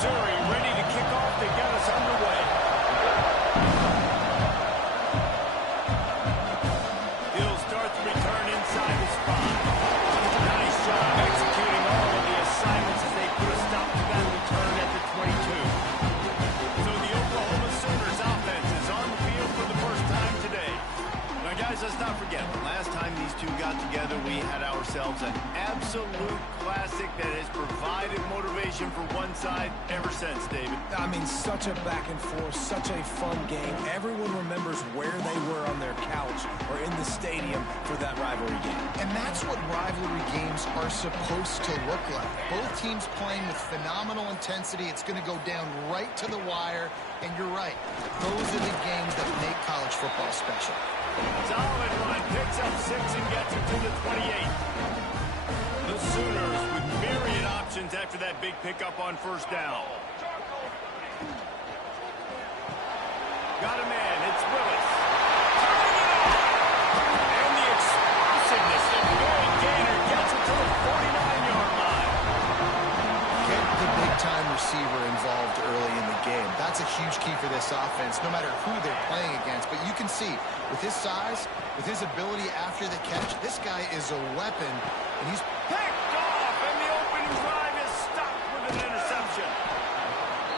Mizzouri ready to kick off to get us underway. He'll start the return inside the spot. Nice job executing all of the assignments as they put a stop to that return at the 22. So the Oklahoma Sooners offense is on the field for the first time today. Now, guys, let's not forget, the last time these two got together, we had ourselves an absolute classic that has provided motivation for one side ever since, David. I mean, such a back and forth, such a fun game. Everyone remembers where they were on their couch or in the stadium for that rivalry game. And that's what rivalry games are supposed to look like. Both teams playing with phenomenal intensity. It's going to go down right to the wire. And you're right, those are the games that make college football special. Solid run, picks up 6 and gets it to the 28. The Sooners with myriad options after that big pickup on first down. Got a man, it's Willis. And the explosiveness of Barry Gaynor gets it to the 49-yard line. Get the big-time receiver involved early in the game. That's a huge key for this offense, no matter who they're playing against. But you can see, with his size, with his ability after the catch, this guy is a weapon, and he's Picked off, and the opening drive is stopped with an interception.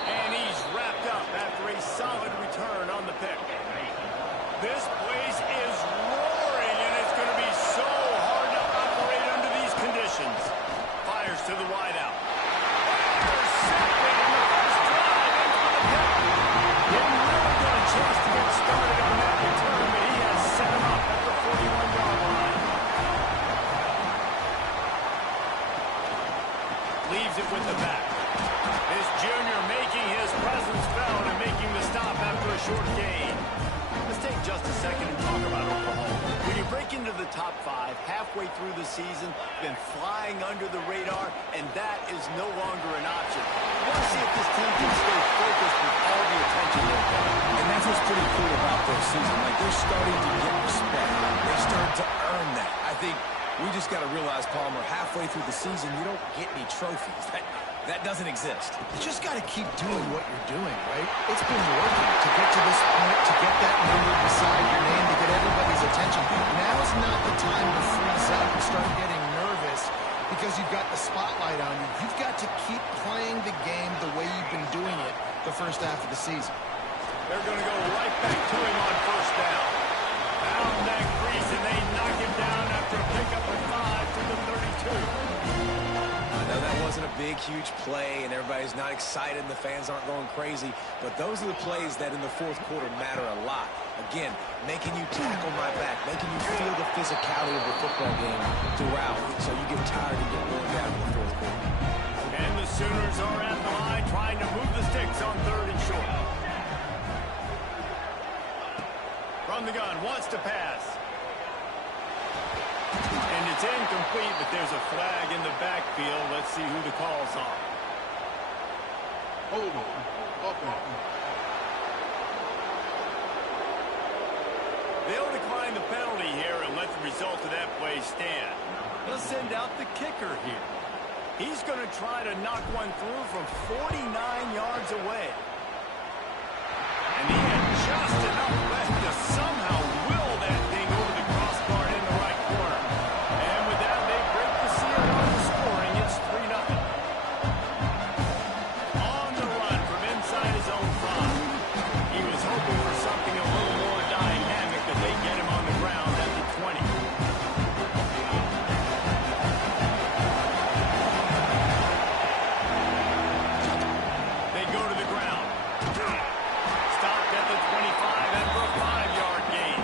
And he's wrapped up after a solid return on the pick. This place is roaring, and it's going to be so hard to operate under these conditions. Fires to the wideout. Intercepted in the first drive into the pick. Didn't really get a chance to get started on that return, but he has set him up at the 41-yard line. Leaves it with the back. This junior making his presence felt and making the stop after a short gain. Let's take just a second and talk about Oklahoma. When you break into the top 5 halfway through the season, been flying under the radar, and that is no longer an option. You want to see if this team can stay focused with all the attention they're getting. And that's what's pretty cool about their season. Like, they're starting to get respect. They started to earn that. I think we just got to realize, Palmer, halfway through the season, you don't get any trophies. That doesn't exist. You just got to keep doing what you're doing, right? It's been working to get to this point, to get that number beside your name, to get everybody's attention. Now's not the time to freeze up and start getting nervous because you've got the spotlight on you. You've got to keep playing the game the way you've been doing it the first half of the season. They're going to go right back to him on first down. Found that crease, and they knock him down after a pickup of 5 to the 32. I know that wasn't a big, huge play, and everybody's not excited, and the fans aren't going crazy, but those are the plays that in the fourth quarter matter a lot. Again, making you tackle my back, making you feel the physicality of the football game throughout, so you get tired and get worn down in the fourth quarter. And the Sooners are at the line trying to move the sticks on 3rd and short. From the gun, wants to pass. And it's incomplete, but there's a flag in the backfield. Let's see who the call's on. They'll decline the penalty here and let the result of that play stand. They'll send out the kicker here. He's going to try to knock one through from 49 yards away. And he had just enough left to somehow will that thing over the crossbar in the right corner. And with that, they break the seal on the scoring. It's 3-0. On the run from inside his own 5. He was hoping for something a little more dynamic, but they get him on the ground at the 20. They go to the ground. Stopped at the 25 and for a 5-yard gain.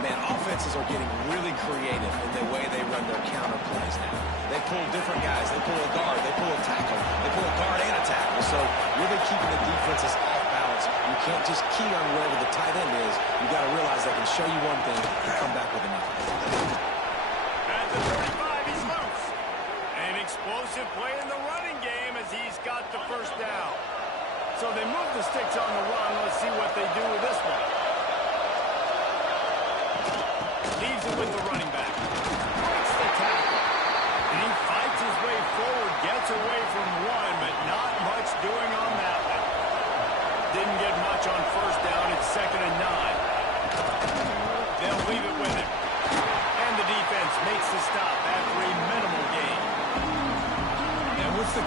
Man, offenses are getting really creative in the way they run their counter plays now. They pull different guys. They pull a guard. They pull a tackle. They pull a guard and a tackle. So really keeping the defenses off balance. You can't just key on wherever the tight end is. You got to realize they can show you one thing and come back with another. At the 35, he's loose. An explosive play in the running game as he's got the first down. So they move the sticks on the run. Let's see what they do with this one. Leaves it with the running back. Breaks the tackle. And he fights his way forward, gets away from one, but not much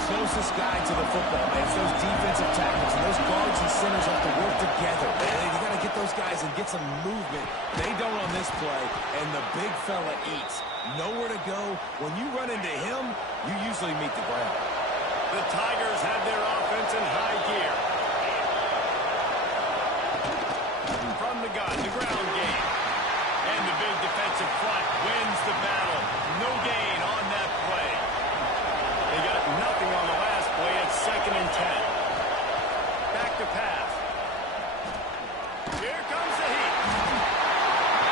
closest guy to the football, man. It's those defensive tackles, and those guards and centers have to work together. You got to get those guys and get some movement. They don't on this play, and the big fella eats. Nowhere to go. When you run into him, you usually meet the ground. The Tigers have their offense in high gear. From the gun, the ground game. And the big defensive front wins the battle. No gain on that play. They got nothing on the last play. It's 2nd and 10. Back to pass. Here comes the heat.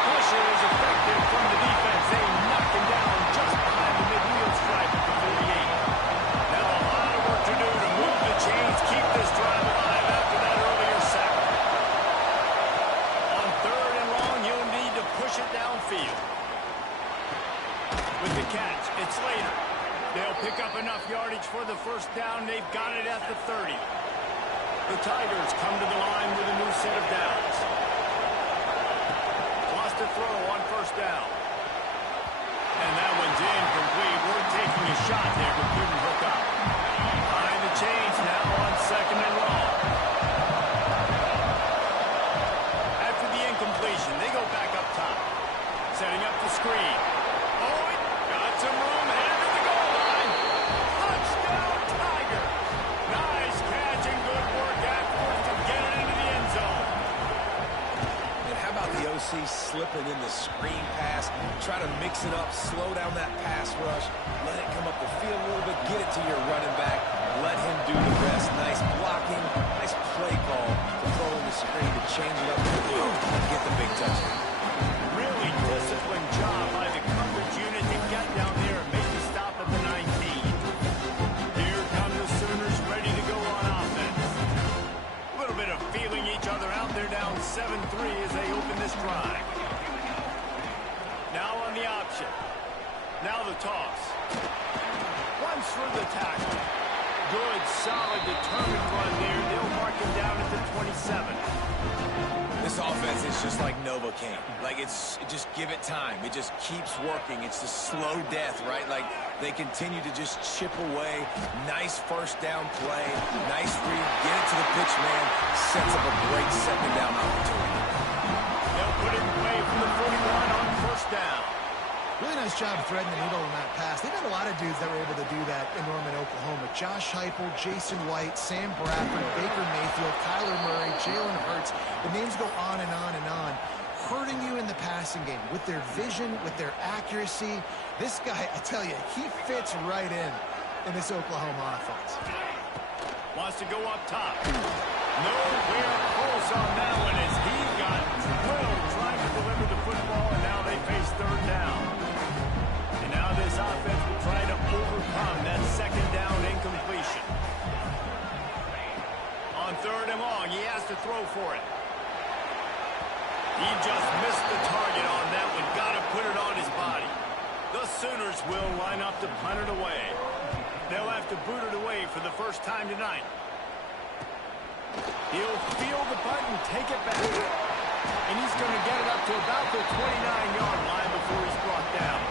Pressure is effective from the defense. They knock him down just behind the midfield stripe at the 38. Now a lot of work to do to move the chains, keep this drive alive after that earlier sack. On 3rd and long, you'll need to push it downfield. With the catch, it's Slater. They'll pick up enough yardage for the first down. They've got it at the 30. The Tigers come to the line with a new set of downs. Lost to throw on 1st down. And that one's incomplete. We're taking a shot there, but couldn't hook up. Behind the chains now on 2nd and long. After the incompletion, they go back up top. Setting up the screen. Oh, it got some room headed to the goal line. Touchdown, Tiger. Nice catch and good work afterwards to get it into the end zone. And how about the OC slipping in the screen pass, try to mix it up, slow down that pass rush, let it come up the field a little bit, get it to your running back, let him do the rest. Nice blocking, nice play call to throw in the screen to change it up and get the big touchdown. Really disciplined job by the coverage unit to get down there and make the stop at the 19. Here come the Sooners ready to go on offense. A little bit of feeling each other out. They're down 7-3 as they open this drive. Now on the option. Now the toss. Once for the tackle. Good, solid, determined run there. They'll mark him down at the 27. This offense is just like Novocaine. Like, just give it time. It just keeps working. It's the slow death, right? Like, they continue to just chip away. Nice 1st down play. Nice read. Get it to the pitch man. Sets up a great 2nd down opportunity. They'll put it in play from the 41 on 1st down. Really nice job threading the needle on that pass. They've had a lot of dudes that were able to do that in Norman, Oklahoma. Josh Heupel, Jason White, Sam Bradford, Baker Mayfield, Kyler Murray, Jalen Hurts. The names go on and on and on. Hurting you in the passing game with their vision, with their accuracy. This guy, I tell you, he fits right in this Oklahoma offense. Wants to go up top. Nowhere close on that one as he got drilled trying to deliver the football, and now they face 3rd down. And now this offense will try to overcome that 2nd down incompletion. On 3rd and long, he has to throw for it. He just missed the target on that one. Got to put it on his body. The Sooners will line up to punt it away. They'll have to boot it away for the first time tonight. He'll field the punt and take it back. And he's going to get it up to about the 29-yard line before he's brought down.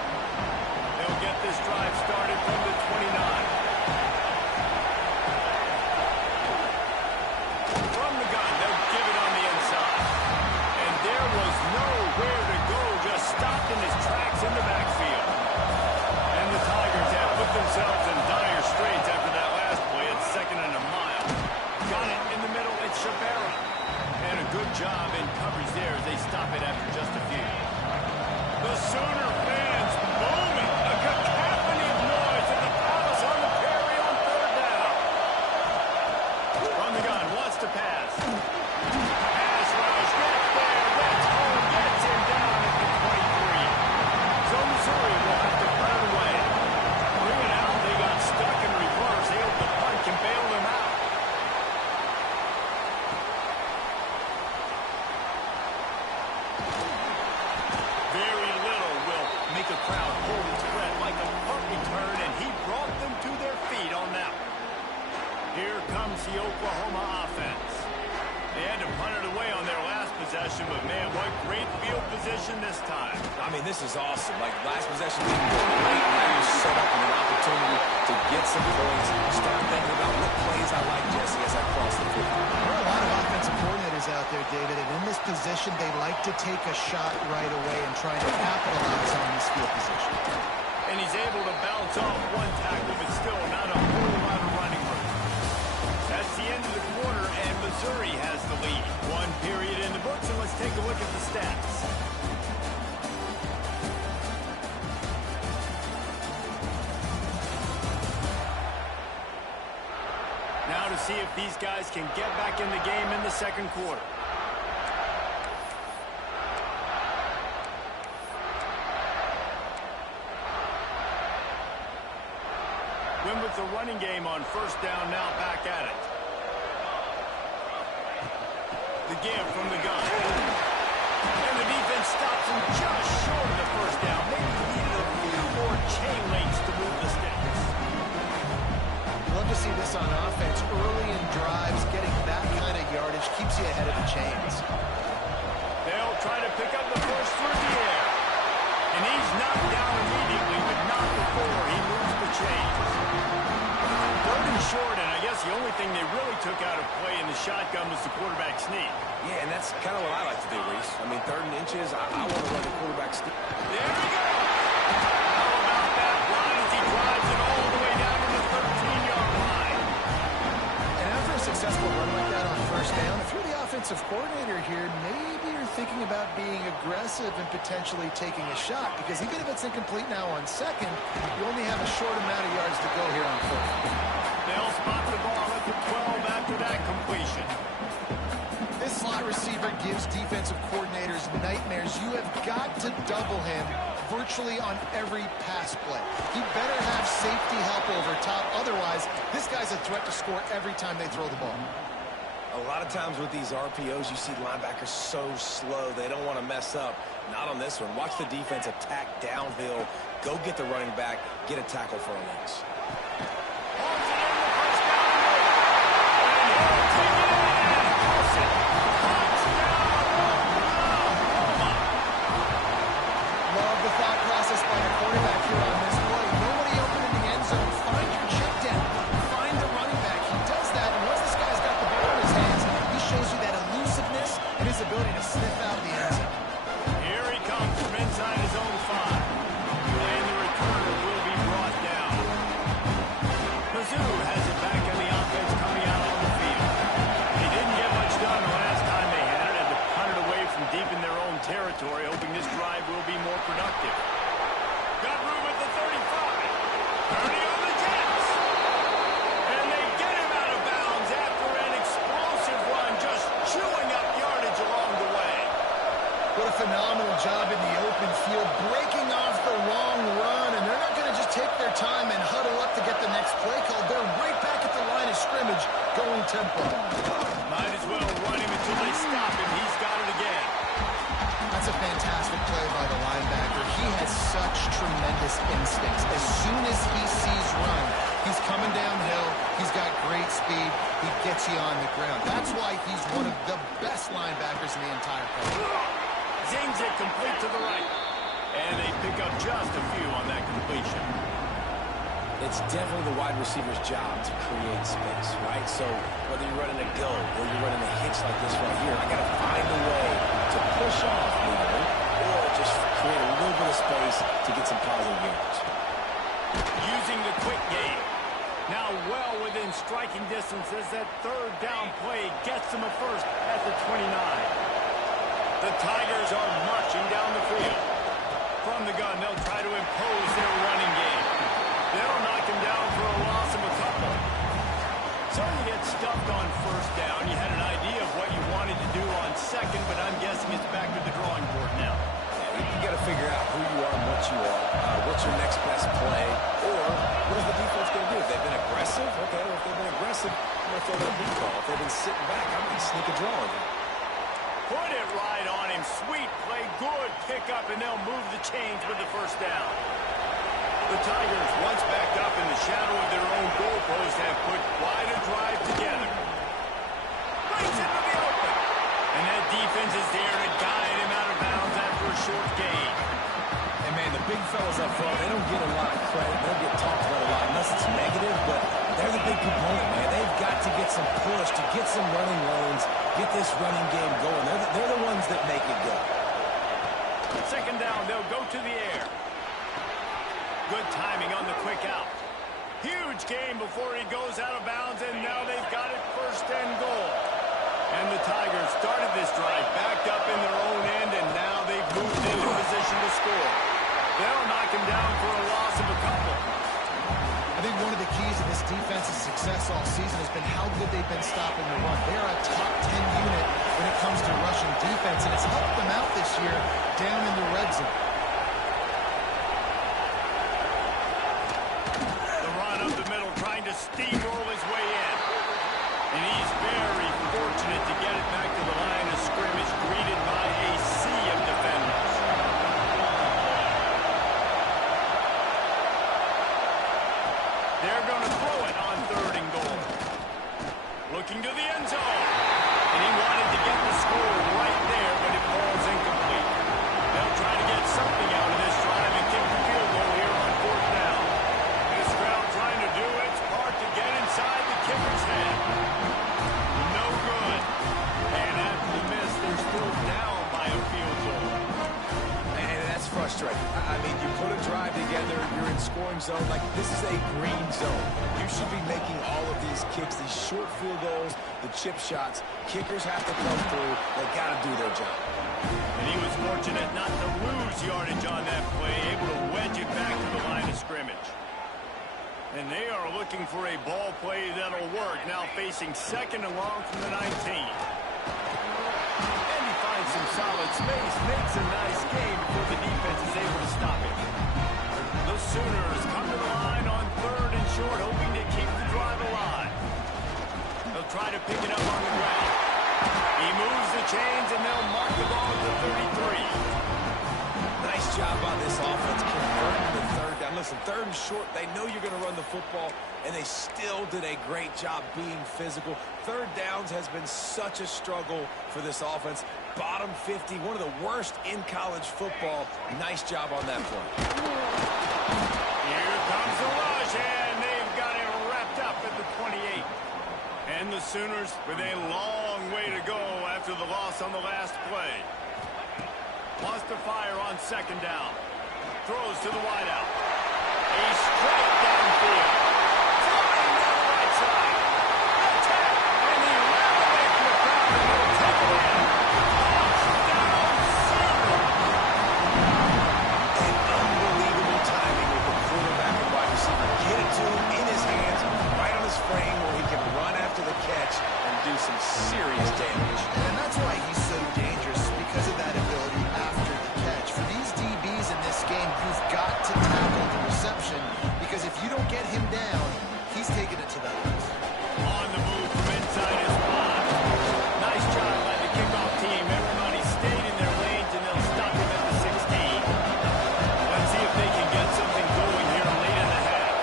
They'll get this drive started from the 29. From the gun, they'll give it on the inside. And there was nowhere to go, just stopped in his tracks in the backfield. And the Tigers have put themselves in dire straits after that last play. It's 2nd and a mile. Got it in the middle. It's Shabera. And a good job in coverage there as they stop it after just a few. The Sooner fans booming. A cacophony of noise at the Palace on the Prairie on 3rd down. From the gun, wants to pass. Pass rush, gets there, gets home, gets him down at the 23. So Mizzouri will have to punt it away. Bring it out, they got stuck in reverse. Able to punt and bail them out. Very little will make a crowd hold its breath like a punt return, and he brought them to their feet on that one. Here comes the Oklahoma offense. They had to punt it away on their last possession, but man, what great field position this time. I mean, this is awesome. Like, last possession didn't go great. Now you're set up with an opportunity to get some points. Start thinking about what plays I like, Jesse, as I cross the field. There are a lot of offensive coordinators out there, David, and in this position, they like to take a shot right away and try to capitalize on this field position. And he's able to bounce off one tackle, but still not a whole lot of running room. That's the end of the quarter, and Mizzouri has the lead. One period in the books, and let's take a look at the stats. Now to see if these guys can get back in the game in the second quarter. Win with the running game on first down, now back at it. The give from the gun. And the defense stops him just short of the first down. Maybe he needed a few more chain links to move the sticks. Love to see this on offense. Early in drives, getting that kind of yardage keeps you ahead of the chains. They'll try to pick up the first through the air. And he's knocked down immediately, but not before he moves the chains. Third and short, and I guess the only thing they really took out of play in the shotgun was the quarterback sneak. Yeah, and that's kind of what I like to do, Reese. I mean, 3rd and inches, I want to run the quarterback sneak. There we go! How about that run as he drives it all the way down to the 13-yard line? And after a successful run like that on first down, if you're the offensive coordinator here, maybe you're thinking about being aggressive and potentially taking a shot, because even if it's incomplete now on second, you only have a short amount of yards to go here on fourth. They'll spot the ball at the 12 after that completion. This slot receiver gives defensive coordinators nightmares. You have got to double him virtually on every pass play. He better have safety help over top. Otherwise, this guy's a threat to score every time they throw the ball. A lot of times with these RPOs, you see linebackers so slow. They don't want to mess up. Not on this one. Watch the defense attack downhill. Go get the running back. Get a tackle for a loss. Ability to sniff out the end zone. Here he comes from inside his own 5. And the returner will be brought down. Mizzouri has it back in the offense coming out on the field. They didn't get much done the last time they had it. Had to punt it away from deep in their own territory, hoping this drive will be more productive. Got room at the 35. Turning on the Jets. And they get him out of bounds after an explosive run, just chewing up yardage along the way. What a phenomenal job in the open field, breaking off the long run, and they're not going to just take their time and huddle up to get the next play called. They're right back at the line of scrimmage, going tempo. Might as well run him until they stop him. He's got it again. That's a fantastic play by the linebacker. He has such tremendous instincts. As soon as he sees run, he's coming downhill. He's got great speed. He gets you on the ground. That's why he's one of the best linebackers in the entire country. Zings it complete to the right. And they pick up just a few on that completion. It's definitely the wide receiver's job to create space, right? So whether you're running a go or you're running a hitch like this right here, I got to find a way to push off legally or just create a little bit of space to get some positive yards. Using the quick game. Now well within striking distance as that third down play gets them a first at the 29. The Tigers are marching down the field. From the gun, they'll try to impose their running game. They'll knock him down for a loss of a couple. Starting to get stuffed on first down. You had an idea of what you wanted to do on second, but I'm guessing it's back to the drawing board now. You got to figure out who you are and what you are. What's your next best play? Or what is the defense going to do? If they've been aggressive, okay. If they've been aggressive, I'm going to throw that deep ball. If they've been sitting back, I'm going to sneak a draw on them. Put it right on him. Sweet play. Good pickup, and they'll move the chains with the first down. The Tigers, once backed up in the shadow of their own goalpost, have put quite a drive together. Brings into the open. moment, man. They've got to get some push, to get some running lanes, get this running game going. They're the ones that make it go. Second down, they'll go to the air. Good timing on the quick out. Huge gain before he goes out of bounds, and now they've got it first and goal. And the Tigers started this drive backed up in their own end, and now they've moved into position to score. They'll knock him down for a loss of a couple. I think one of the keys of this defense's success all season has been how good they've been stopping the run. They're a top 10 unit when it comes to rushing defense, and it's helped them out this year down in the red zone. The run up the middle, trying to steamroll his way in. And he's very fortunate to get it back to the line of scrimmage, greeted by a sea of defenders. They're going to throw it on third and goal. Looking to the end zone. And he wanted to get the score right there, but it falls incomplete. They'll try to get something out of this drive and kick the field goal here on fourth down. This crowd trying to do its part to get inside the kicker's head. No good. And after the miss, they're still down by a field goal. And that's frustrating. I mean, you put a drive together, you're in scoring zone. Like, this is a green zone. You should be making all of these kicks, these short field goals, the chip shots. Kickers have to come through. They got to do their job. And he was fortunate not to lose yardage on that play, able to wedge it back to the line of scrimmage. And they are looking for a ball play that'll work, now facing second and long from the 19. And he finds some solid space, makes a nice game before the defense is able to stop him. The Sooners come to the line on third and short, hoping to keep the drive alive. They'll try to pick it up on the ground. He moves the chains, and they'll mark the ball at the 33. Nice job on this offense converting the third down. Listen, third and short, they know you're going to run the football, and they still did a great job being physical. Third downs has been such a struggle for this offense. Bottom 50, one of the worst in college football. Nice job on that play. Here comes the rush, and they've got it wrapped up at the 28. And the Sooners with a long way to go after the loss on the last play. Wants to fire on second down. Throws to the wideout. A straight downfield. Flying down the right side. Attack. And he ran away from the crowd and will take it in. Touchdown, Sooners. An unbelievable timing with the quarterback and wide receiver. Get it to him in his hands, right on his frame where he can run after the catch and do some serious damage. And that's why he's so dangerous, because of that ability after the catch. For these DBs in this game, you've got to tackle the reception, because if you don't get him down, he's taking it to the house. On the move from inside his spot. Nice job by the kickoff team. Everybody stayed in their lanes, and they'll stop him at the 16. Let's see if they can get something going here late in the half.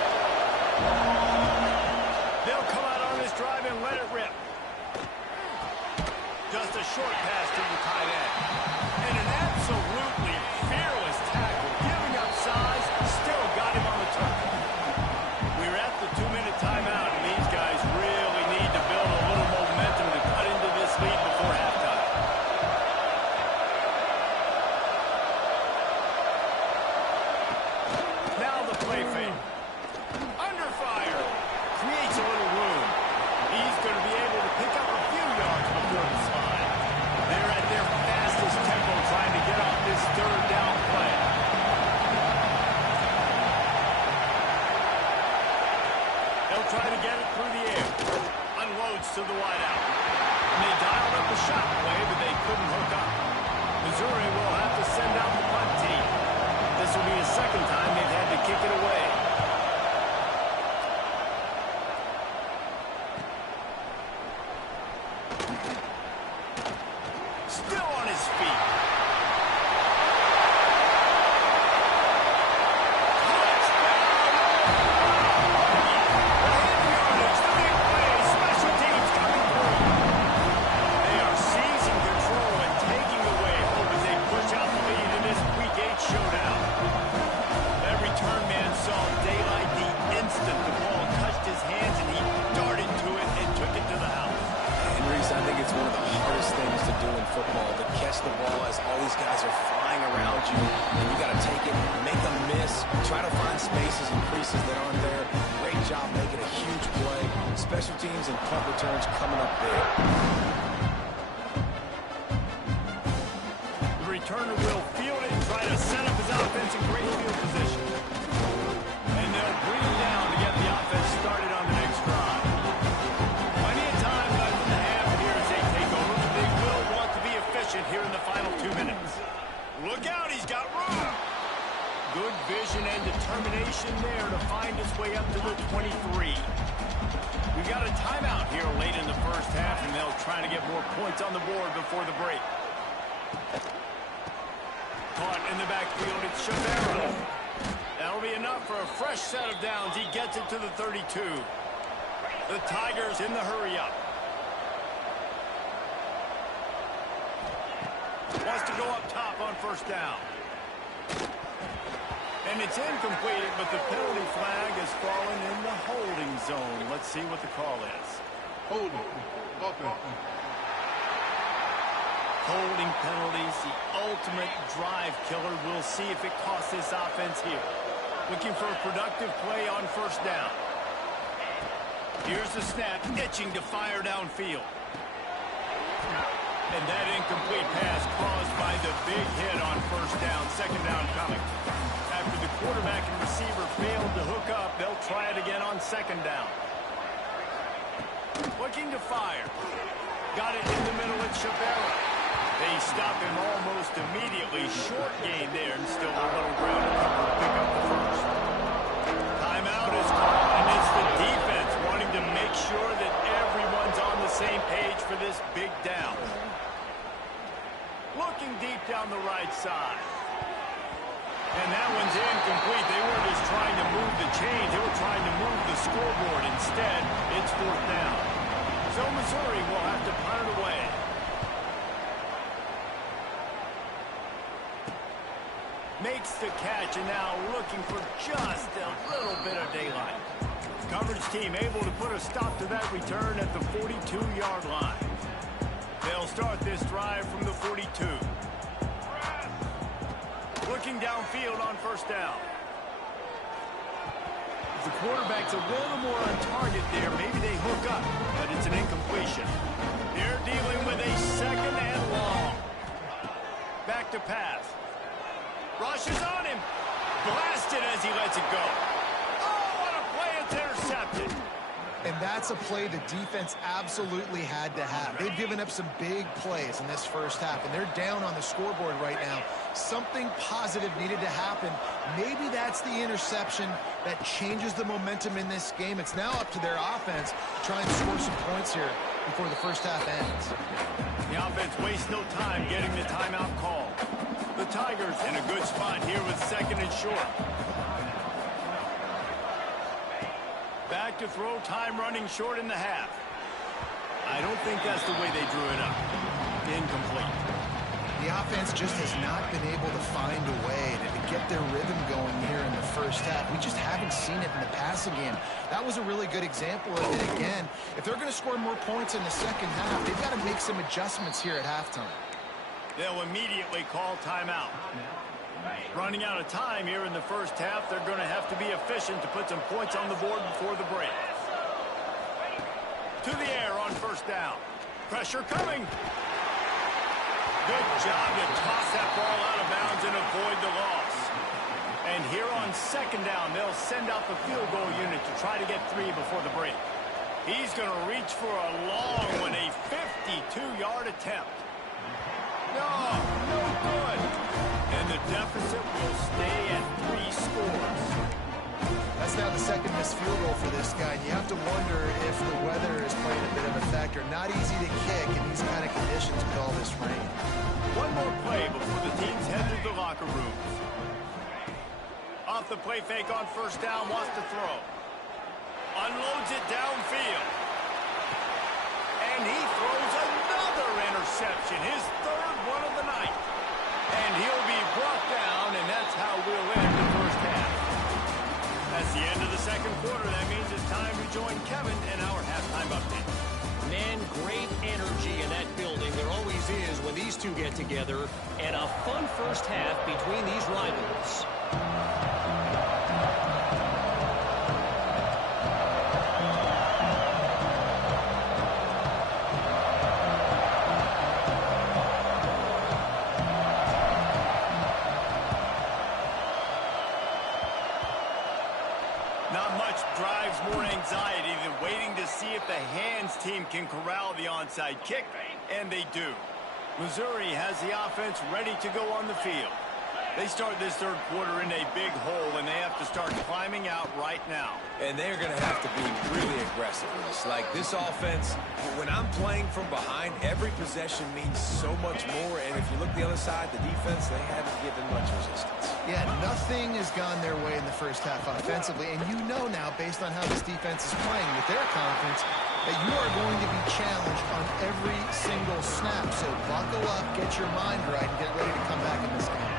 They'll come out on this drive and let it rip. Just a short pass to the tight end. And an absolutely fearless tackle. Giving up size, still got him on the turf. We're at the 2-minute timeout, and these guys really need to build a little momentum to cut into this lead before halftime. Now the play fake. Under fire. Creates a little room. He's going to be able to pick up a few yards before the slide. They're at their fastest tempo trying to get off this third down play. They'll try to get it through the air. Unloads to the wideout. And they dialed up a shot play, but they couldn't hook up. Mizzouri will have to send out the punt team. This will be the second time they've had to kick it away. Still on his feet. That return man saw daylight the instant the ball touched his hands, and he darted you. And you got to take it, make them miss, try to find spaces and creases that aren't there. Great job making a huge play. Special teams and punt returns coming up big. The returner will field it and try to set up his offense in great field position. And they'll bring him down to get the offense started on the next drive. Plenty of time left in the half here as they take over, but they will want to be efficient here in the final 2 minutes. Look out, he's got room. Good vision and determination there to find his way up to the 23. We got a timeout here late in the first half, and they'll try to get more points on the board before the break. Caught in the backfield, it's Chavera. That'll be enough for a fresh set of downs. He gets it to the 32. The Tigers in the hurry-up. Wants to go up top on first down. And it's incomplete, but the penalty flag has fallen in the holding zone. Let's see what the call is. Holding. Holding penalties, the ultimate drive killer. We'll see if it costs this offense here. Looking for a productive play on first down. Here's the snap, itching to fire downfield. And that incomplete pass caused by the big hit on first down. Second down coming. After the quarterback and receiver failed to hook up, they'll try it again on second down. Looking to fire. Got it in the middle with Chavera. They stop him almost immediately. Short gain there and still a little ground to cover to pick up the first. Timeout is called, and it's the defense wanting to make sure that everyone's on the same page for this big down. Looking deep down the right side. And that one's incomplete. They were just trying to move the chains. They were trying to move the scoreboard. Instead, it's fourth down. So Mizzouri will have to punt it away. Makes the catch, and now looking for just a little bit of daylight. Coverage team able to put a stop to that return at the 42-yard line. They'll start this drive from the 42. Looking downfield on first down. If the quarterback's a little more on target there, maybe they hook up, but it's an incompletion. They're dealing with a second and long. Back to pass. Rushes on him. Blasted as he lets it go. Oh, what a play. It's intercepted. And that's a play the defense absolutely had to have. They've given up some big plays in this first half, and they're down on the scoreboard right now. Something positive needed to happen. Maybe that's the interception that changes the momentum in this game. It's now up to their offense to try and score some points here before the first half ends. The offense wastes no time getting the timeout call. The Tigers in a good spot here with second and short. Back to throw, time running short in the half. I don't think that's the way they drew it up. Incomplete. The offense just has not been able to find a way to get their rhythm going here in the first half. We just haven't seen it in the passing game. That was a really good example of it again. If they're going to score more points in the second half, they've got to make some adjustments here at halftime. They'll immediately call timeout. Running out of time here in the first half, they're going to have to be efficient to put some points on the board before the break. To the air on first down. Pressure coming. Good job to toss that ball out of bounds and avoid the loss. And here on second down, they'll send out the field goal unit to try to get 3 before the break. He's going to reach for a long one, a 52-yard attempt. No good. And the deficit will stay at 3 scores. That's now the second missed field goal for this guy. And you have to wonder if the weather is playing a bit of a factor. Not easy to kick in these kind of conditions with all this rain. One more play before the teams head to the locker rooms. Off the play fake on first down, wants to throw. Unloads it downfield. And he throws another interception, his third one of the night. And he'll be brought down, and that's how we'll end the first half. That's the end of the second quarter. That means it's time to join Kevin in our halftime update. Man, great energy in that building. There always is when these two get together, and a fun first half between these rivals. Not much drives more anxiety than waiting to see if the hands team can corral the onside kick, and they do. Mizzouri has the offense ready to go on the field. They start this third quarter in a big hole, and they have to start climbing out right now. And they're going to have to be really aggressive with this. Like, this offense, when I'm playing from behind, every possession means so much more. And if you look the other side, the defense, they haven't given much resistance. Yeah, nothing has gone their way in the first half offensively. And you know now, based on how this defense is playing with their confidence, that you are going to be challenged on every single snap. So buckle up, get your mind right, and get ready to come back in this game.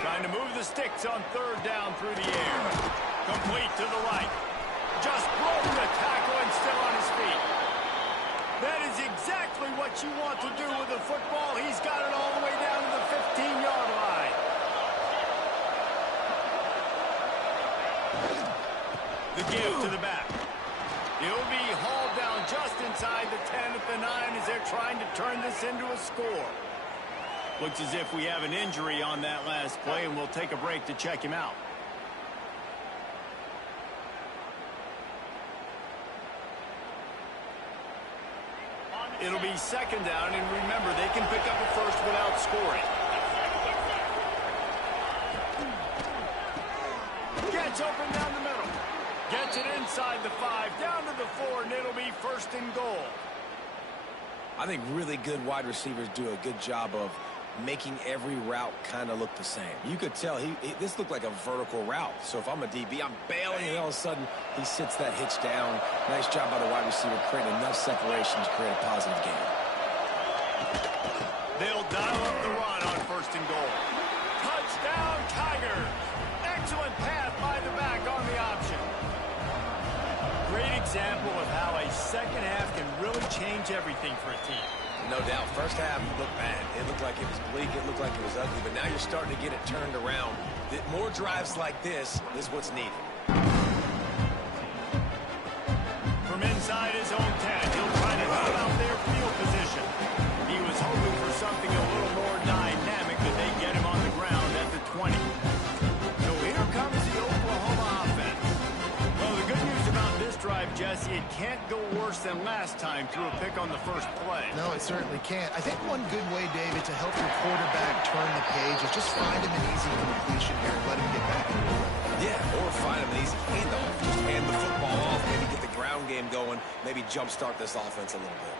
Trying to move the sticks on third down through the air. Complete to the right. Just broke the tackle and still on his feet. That is exactly what you want to do with the football. He's got it all the way down to the 15-yard line. The give to the back. He'll be hauled down just inside the 10 at the 9 as they're trying to turn this into a score. Looks as if we have an injury on that last play, and we'll take a break to check him out. It'll be second down, and remember, they can pick up a first without scoring. Gets open down the middle. Gets it inside the 5, down to the 4, and it'll be first and goal. I think really good wide receivers do a good job of making every route kind of look the same. You could tell this looked like a vertical route. So if I'm a DB, I'm bailing, and all of a sudden he sits that hitch down. Nice job by the wide receiver, creating enough separation to create a positive game. They'll dial up the run on first and goal. Touchdown, Tigers! Excellent pass by the back on the option. Great example of how a second half can really change everything for a team. No doubt. First half looked bad. It looked like it was bleak. It looked like it was ugly. But now you're starting to get it turned around. More drives like this is what's needed. From inside his own 10, he'll try to help out their field position. He was hoping for something a little more dynamic, but they get him on the ground at the 20. So here comes the Oklahoma offense. Well, the good news about this drive, Jesse, it can't go worse than last time through a pick on the first play. No, it certainly can't. I think one good way, David, to help your quarterback turn the page is just find him an easy completion here and let him get back into it. Yeah, or find him an easy handoff. Just hand the football off, maybe get the ground game going, maybe jumpstart this offense a little bit.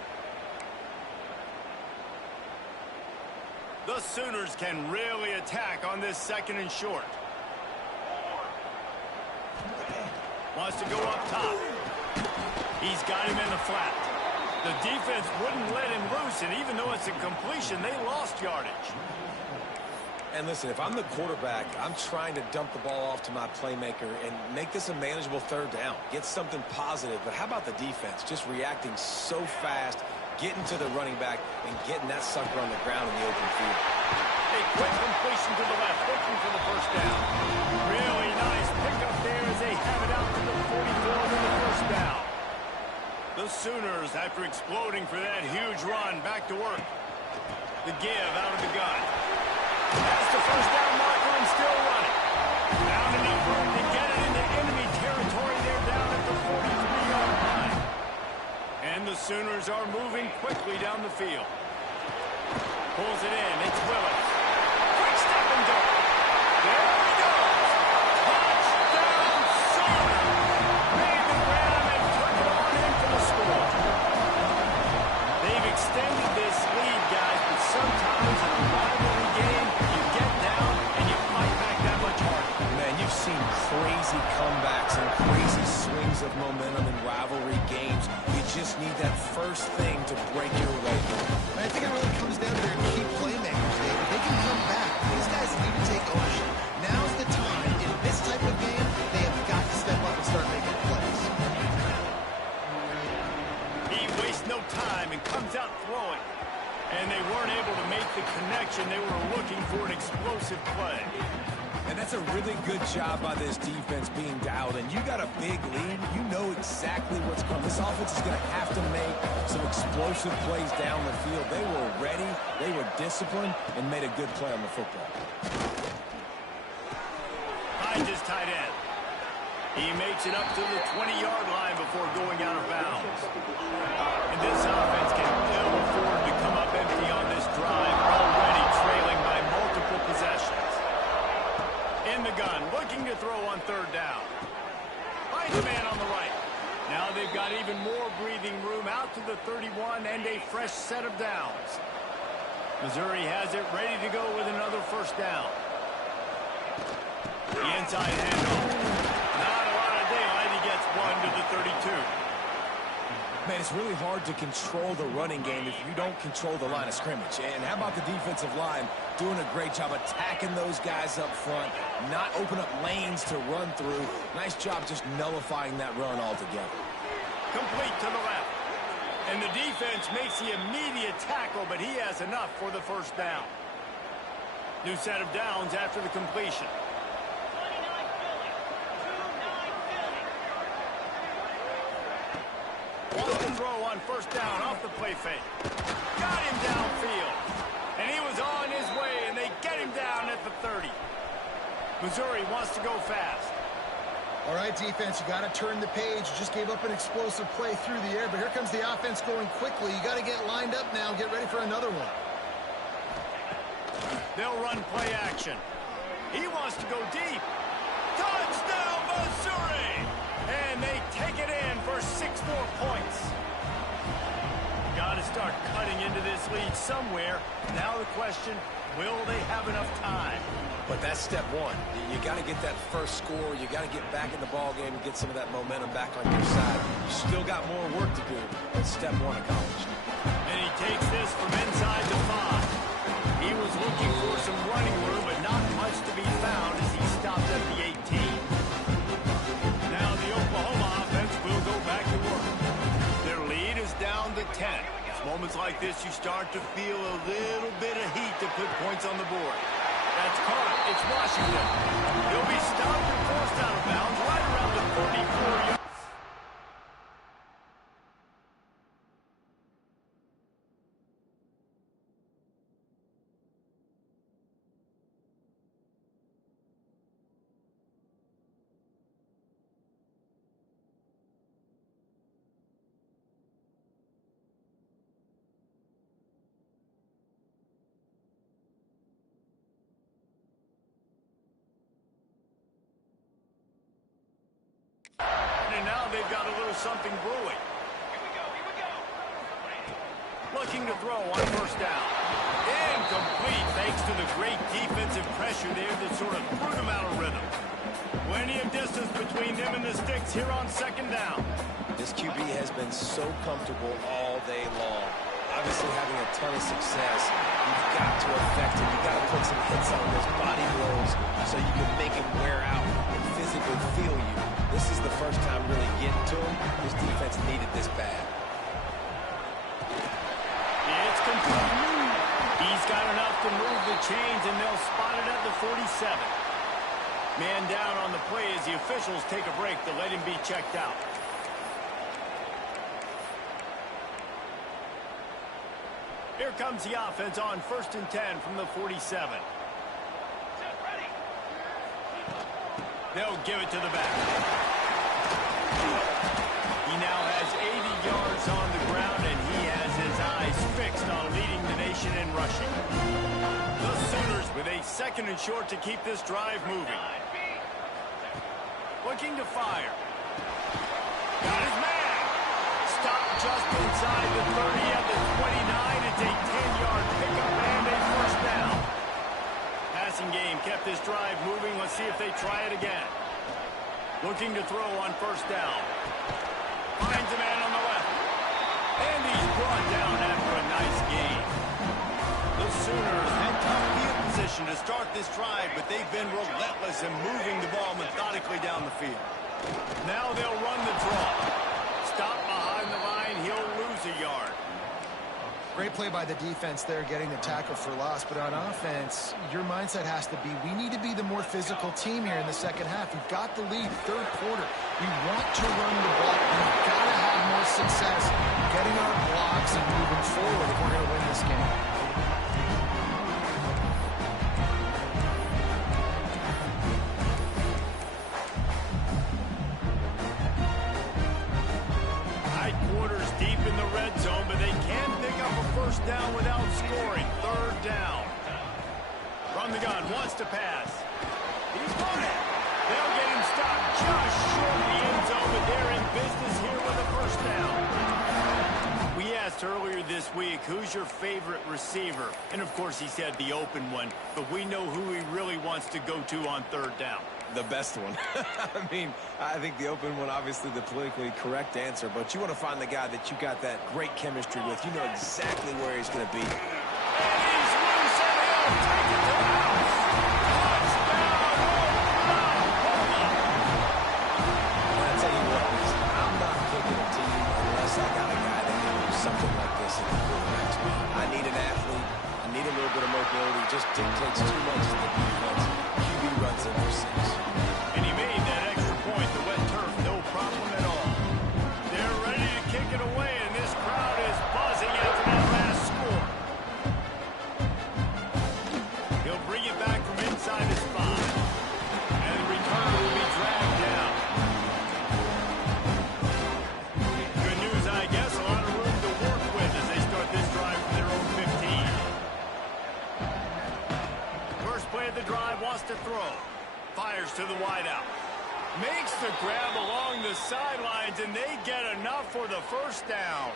The Sooners can really attack on this second and short. Wants to go up top. He's got him in the flat. The defense wouldn't let him loose, and even though it's a completion, they lost yardage. And listen, if I'm the quarterback, I'm trying to dump the ball off to my playmaker and make this a manageable third down. Get something positive. But how about the defense? Just reacting so fast, getting to the running back, and getting that sucker on the ground in the open field. A quick completion to the left, looking for the first down. Really nice pickup there as they have it out to the 44 with the first down. The Sooners, after exploding for that huge run, back to work. The give out of the gun. That's the first down marker and still running. Down enough room to get it into enemy territory. They're down at the 43-yard line. And the Sooners are moving quickly down the field. Pulls it in. It's Willis. Quick step and go. There he goes. Touchdown, Sooners. Made the grab and took it on in for the score. They've extended this lead, guys, but sometimes in a rivalry game, you get down and you fight back that much harder. Man, you've seen crazy comebacks and crazy swings of momentum in rivalry games. You just need that first thing to break your way. I think it really comes down to their key playmakers, David. They can come back. These guys need to take ownership. Now's the time. In this type of game, they have got to step up and start making plays. He wastes no time And they weren't able to make the connection. They were looking for an explosive play. And that's a really good job by this defense being dialed in. You got a big lead. You know exactly what's coming. This offense is going to have to make some explosive plays down the field. They were ready, they were disciplined, and made a good play on the football. Finds his tight end. He makes it up to the 20-yard line before going out of bounds. And this offense can ill afford to come up empty on this drive, already trailing by multiple possessions. In the gun, looking to throw on third down. Finds a man on the right. Now they've got even more breathing room out to the 31 and a fresh set of downs. Mizzouri has it ready to go with another first down. The inside handoff. Not a lot of daylight. He gets one to the 32. Man, it's really hard to control the running game if you don't control the line of scrimmage. And how about the defensive line doing a great job attacking those guys up front, not open up lanes to run through. Nice job just nullifying that run altogether. Complete to the left. And the defense makes the immediate tackle, but he has enough for the first down. New set of downs after the completion. Wants to throw on first down off the play fake. Got him downfield. And he was on his way, and they get him down at the 30. Mizzouri wants to go fast. All right, defense, you got to turn the page. You just gave up an explosive play through the air, but here comes the offense going quickly. You got to get lined up now and get ready for another one. They'll run play action. He wants to go deep. Touchdown, Mizzouri! And they take it in for 6 more points. Got to start cutting into this lead somewhere. Now the question, will they have enough time? But that's step one. You got to get that first score. You got to get back in the ball game and get some of that momentum back on your side. You still got more work to do, but step one accomplished. And he takes this from inside the 5. He was looking for some running room, but not much to be found as he stopped at the 18. Now the Oklahoma offense will go back to work. Their lead is down to 10. It's moments like this you start to feel a little bit of heat to put points on the board. That's caught. It's Washington. He'll be stopped and forced out of bounds right around the 34-yard. And now they've got a little something brewing. Here we go. Looking to throw on first down. Incomplete thanks to the great defensive pressure there that sort of threw them out of rhythm. Plenty of distance between them and the sticks here on second down. This QB has been so comfortable all day long. Obviously having a ton of success. You've got to affect him. You've got to put some hits on those body blows so you can make him wear out and physically feel you. This is the first time really getting to him. This defense needed this bad. It's complete. He's got enough to move the chains, and they'll spot it at the 47. Man down on the play as the officials take a break to let him be checked out. Here comes the offense on 1st and 10 from the 47. They'll give it to the back. He now has 80 yards on the ground, and he has his eyes fixed on leading the nation in rushing. The Sooners with a 2nd and short to keep this drive moving. Looking to fire. Got his man. Stopped just inside the 30 at the 29. It's a 10-yard pickup and a first down. Passing game kept this drive moving. Let's see if they try it again. Looking to throw on first down. Finds a man on the left. And he's brought down after a nice gain. The Sooners had tough field position to start this drive, but they've been relentless in moving the ball methodically down the field. Now they'll run the draw. Stop behind the line. He'll lose a yard. Great play by the defense there, getting the tackle for loss. But on offense, your mindset has to be, we need to be the more physical team here in the second half. We've got the lead, third quarter. We want to run the ball. We've got to have more success getting our blocks and moving forward if we're going to win this game. Deep in the red zone, but they can't pick up a first down without scoring. Third down. From the gun, wants to pass. He's got it. They'll get him stopped just short of the end zone, but they're in business here with a first down. We asked earlier this week, who's your favorite receiver? And of course he said the open one, but we know who he really wants to go to on third down. The best one. I mean, I think the open one, obviously the politically correct answer, but you want to find the guy that you got that great chemistry with. You know exactly where he's going to be. And he's loose and he'll take it to the house. Touchdown, Oklahoma! I'll tell you what, I'm not picking a team unless I got a guy that can do something like this in the quarterback spot. I need an athlete. I need a little bit of mobility. It just dictates too much in the defense. QB runs in for 6. And he made that extra point. The wet turf, no problem at all. They're ready to kick it away, and this crowd is buzzing after that last score. He'll bring it back from inside his 5. And the return will be dragged down. Good news, I guess. A lot of room to work with as they start this drive from their own 15. First play of the drive, wants to throw. Fires to the wideout. Makes the grab along the sidelines, and they get enough for the first down.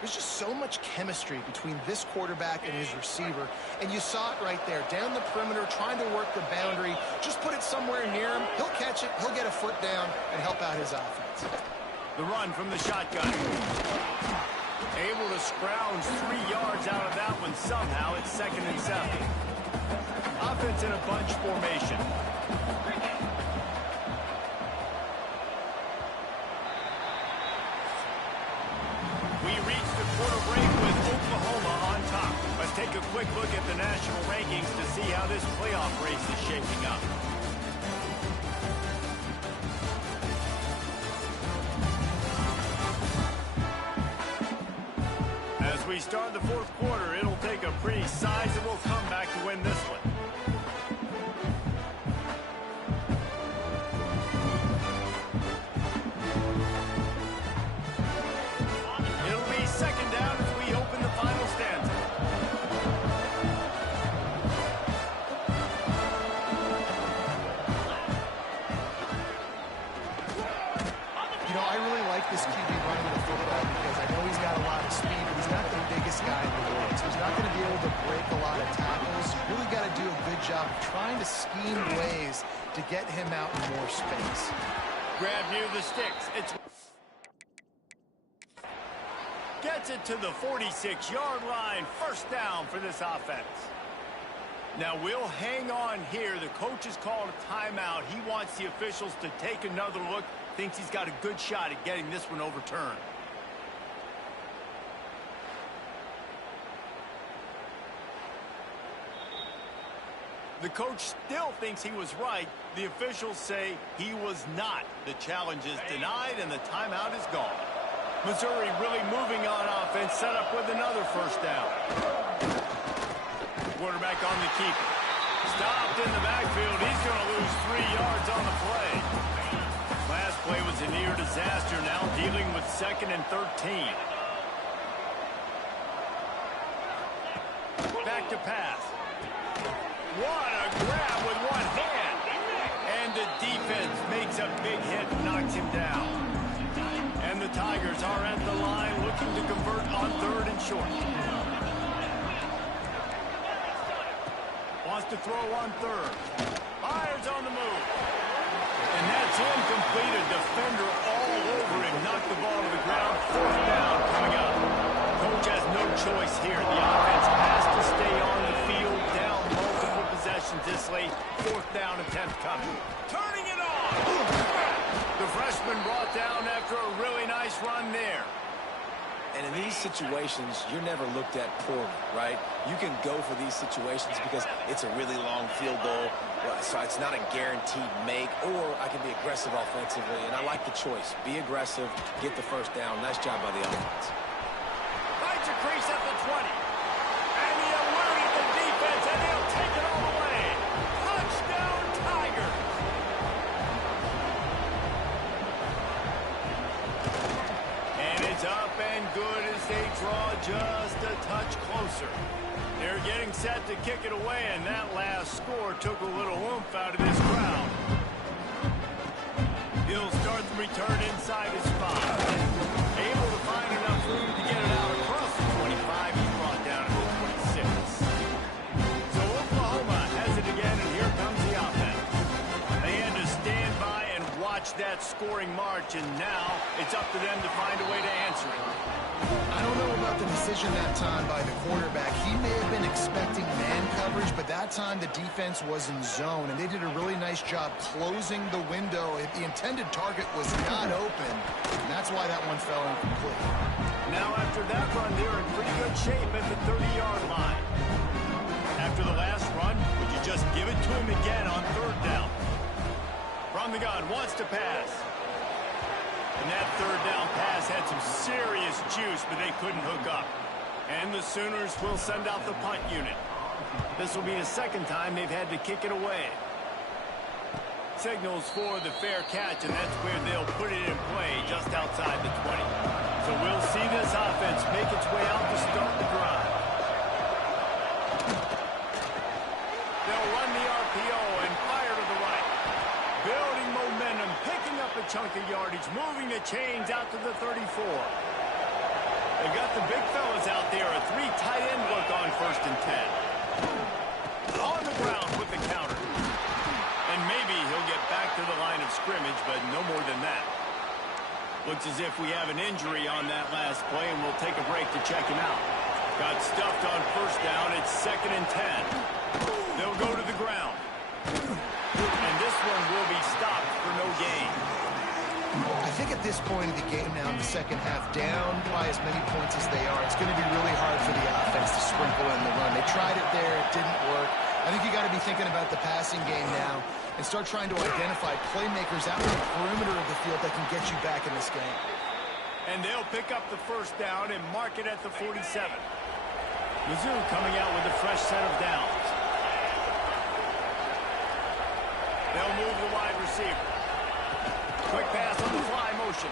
There's just so much chemistry between this quarterback and his receiver, and you saw it right there. Down the perimeter, trying to work the boundary. Just put it somewhere near him. He'll catch it, he'll get a foot down, and help out his offense. The run from the shotgun. Able to scrounge 3 yards out of that one somehow. It's 2nd and 7. Offense in a bunch formation. We reached the quarter break with Oklahoma on top. Let's take a quick look at the national rankings to see how this playoff race is shaping up. As we start the fourth quarter, it'll take a pretty sizable comeback to win this one. It'll be 2nd down as we open the final stanza. You know, I really like this QB running the football because I know he's got a lot of speed, but he's not the biggest guy in the world. So he's not going to be able to break a lot of tackles. You really got to do a good job of trying to scheme ways to get him out in more space. Grab near the sticks. Gets it to the 46-yard line. First down for this offense. Now we'll hang on here. The coach has called a timeout. He wants the officials to take another look. Thinks he's got a good shot at getting this one overturned. The coach still thinks he was right. The officials say he was not. The challenge is denied, and the timeout is gone. Mizzouri really moving on offense, set up with another first down. Quarterback on the keeper. Stopped in the backfield. He's going to lose 3 yards on the play. Last play was a near disaster, now dealing with 2nd and 13. Back to pass. What a grab with one hand. And the defense makes a big hit, knocks him down. And the Tigers are at the line looking to convert on 3rd and short. Wants to throw on 3rd. Fires on the move. And that's incomplete. A defender all over him. Knocked the ball to the ground. 4th down coming up. Coach has no choice here. The offense has to stay on the field. Down multiple possessions this late. 4th down attempt coming. Turning it on. The freshman brought down after a really nice run there. And in these situations, you're never looked at poorly, right? You can go for these situations because it's a really long field goal, so it's not a guaranteed make, or I can be aggressive offensively, and I like the choice. Be aggressive, get the first down. Nice job by the offense. Finds a crease at the 20. And he eluded the defense, and he'll take it all the way. Touchdown, Tigers! And it's up and good as they draw just a touch closer. They're getting set to kick it away, and that last score took a little oomph out of this crowd. He'll start the return inside his 5. Able to find enough room to get it out across the 25. He's brought down to the 26. So Oklahoma has it again, and here comes the offense. They had to stand by and watch that scoring march, and now it's up to them to find a way to answer it. I don't know about the decision that time by the quarterback. He may have been expecting man coverage, but that time the defense was in zone, and they did a really nice job closing the window. The intended target was not open, and that's why that one fell incomplete. Now, after that run, they're in pretty good shape at the 30-yard line. After the last run, would you just give it to him again on 3rd down? From the gun, wants to pass. And that 3rd down pass had some serious juice, but they couldn't hook up. And the Sooners will send out the punt unit. This will be the 2nd time they've had to kick it away. Signals for the fair catch, and that's where they'll put it in play just outside the 20. So we'll see this offense make its way out to start the drive. They'll run the RPO and fire to the right. Building momentum, picking up a chunk of yardage, moving the chains out to the 34. They got the big fellas out there, a 3 tight end look on 1st and 10. On the ground with the counter. And maybe he'll get back to the line of scrimmage, but no more than that. Looks as if we have an injury on that last play, and we'll take a break to check him out. Got stuffed on 1st down. It's 2nd and 10. They'll go to the ground. And this one will be stopped for no gain. I think at this point of the game now in the second half, down by as many points as they are, it's going to be really hard for the offense to sprinkle in the run. They tried it there. It didn't work. I think you got to be thinking about the passing game now and start trying to identify playmakers out in the perimeter of the field that can get you back in this game. And they'll pick up the 1st down and mark it at the 47. Mizzouri coming out with a fresh set of downs. They'll move the wide receiver. Quick pass on the fly motion.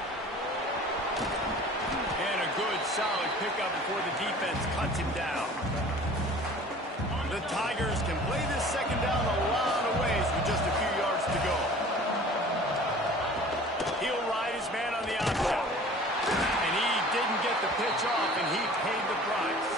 And a good, solid pickup before the defense cuts him down. The Tigers can play this 2nd down a lot of ways with just a few yards to go. He'll ride his man on the option. And he didn't get the pitch off, and he paid the price.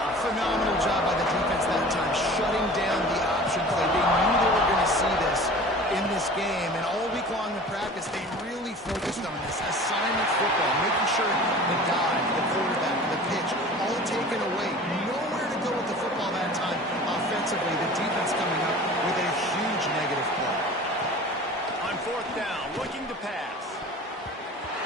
A phenomenal job by the defense that time, shutting down the option play. They knew they were going to see this in this game, and all week long in practice, they really focused on this assignment football, making sure the dive, the quarterback, the pitch, all taken away. Nowhere to go with the football that time offensively. The defense coming up with a huge negative play. On 4th down, looking to pass.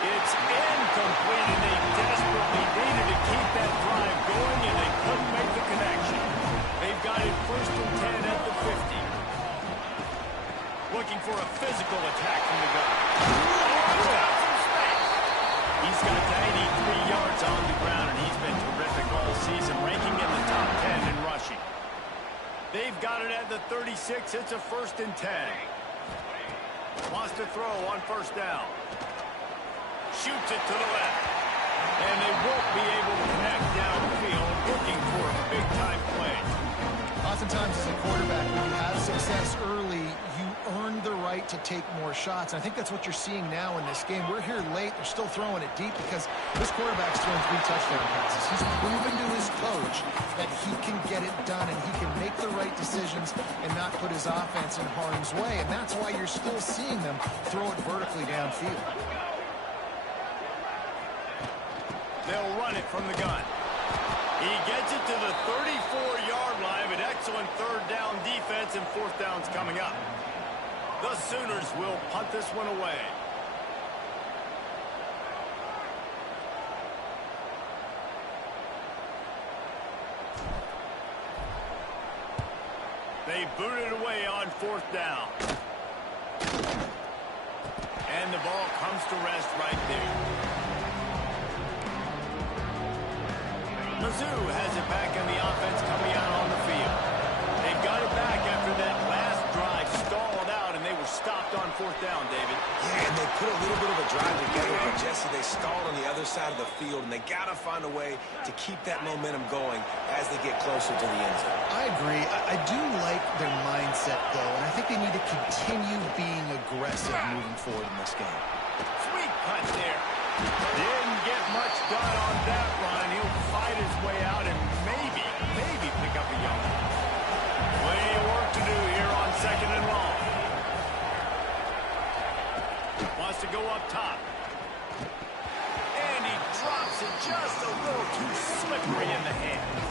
It's incomplete, and they desperately needed to keep that drive going, and they couldn't make the connection. They've got it 1st and 10 at the 50. Looking for a physical attack from the gun. He's got 93 yards on the ground, and he's been terrific all season, ranking in the top 10 in rushing. They've got it at the 36. It's a 1st and 10. Wants to throw on 1st down. Shoots it to the left. And they won't be able to connect downfield, looking for a big-time play. Oftentimes as a quarterback, when you have success early, you earn the right to take more shots. And I think that's what you're seeing now in this game. We're here late. They're still throwing it deep because this quarterback's throwing 3 touchdown passes. He's proven to his coach that he can get it done and he can make the right decisions and not put his offense in harm's way. And that's why you're still seeing them throw it vertically downfield. They'll run it from the gun. He gets it to the 34-yard line, but excellent 3rd down defense, and 4th down's coming up. The Sooners will punt this one away. They boot it away on 4th down. And the ball comes to rest right there. Mizzouri has it back in the offense coming out on the field. They got it back after that last drive stalled out, and they were stopped on 4th down, David. Yeah, and they put a little bit of a drive together, but Jesse, they stalled on the other side of the field, and they got to find a way to keep that momentum going as they get closer to the end zone. I agree. I do like their mindset, though, and I think they need to continue being aggressive moving forward in this game. Sweet cut there. Didn't get much done on that run. He'll fight his way out and maybe pick up a young one. Plenty of work to do here on 2nd and long. Wants to go up top. And he drops it just a little too slippery in the hands.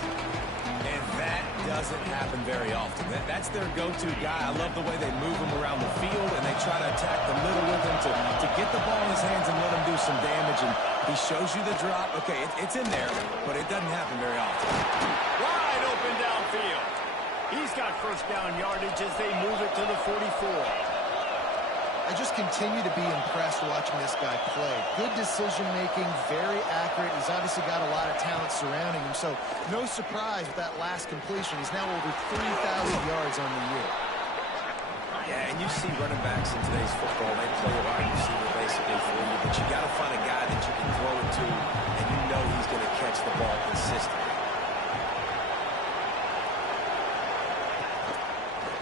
And that doesn't happen very often. That's their go-to guy. I love the way they move him around the field, and they try to attack the middle with him to get the ball in his hands and let him do some damage. And he shows you the drop. Okay, it's in there, but it doesn't happen very often. Wide open downfield. He's got 1st down yardage as they move it to the 44. I just continue to be impressed watching this guy play. Good decision-making, very accurate. He's obviously got a lot of talent surrounding him, so no surprise with that last completion. He's now over 3,000 yards on the year. Yeah, and you see running backs in today's football, they play a wide receiver basically for you, but you got to find a guy that you can throw it to, and you know he's going to catch the ball consistently.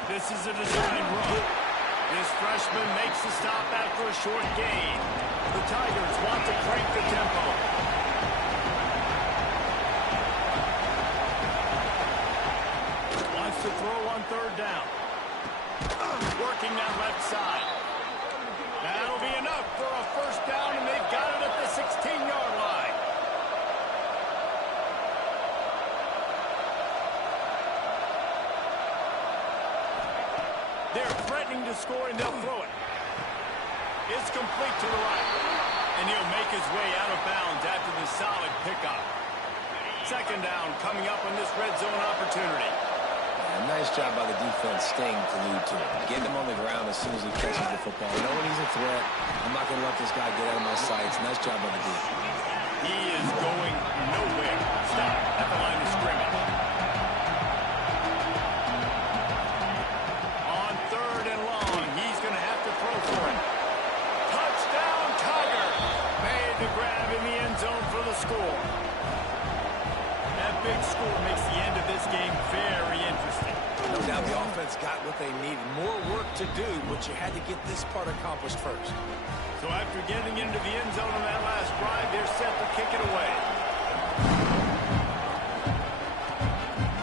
This is a design run. This freshman makes the stop after a short gain. The Tigers want to crank the tempo. Wants to throw on 3rd down. Working that left side. That'll be enough for a 1st down, and they've got it at the 16-yard line. They're threatening to score, and they'll throw it. It's complete to the right. And he'll make his way out of bounds after the solid pickup. 2nd down coming up on this red zone opportunity. Yeah, nice job by the defense staying glued to him. Getting him on the ground as soon as he catches the football. Knowing he's a threat, I'm not going to let this guy get out of my sights. Nice job by the defense. He is going nowhere. Stop at the line of scrimmage. On 3rd and long, he's going to have to throw for it. Touchdown, Tiger! Made the grab in the end zone for the score. That big score makes the end of this game very interesting. No doubt the offense got what they needed. More work to do, but you had to get this part accomplished first. So after getting into the end zone on that last drive, they're set to kick it away.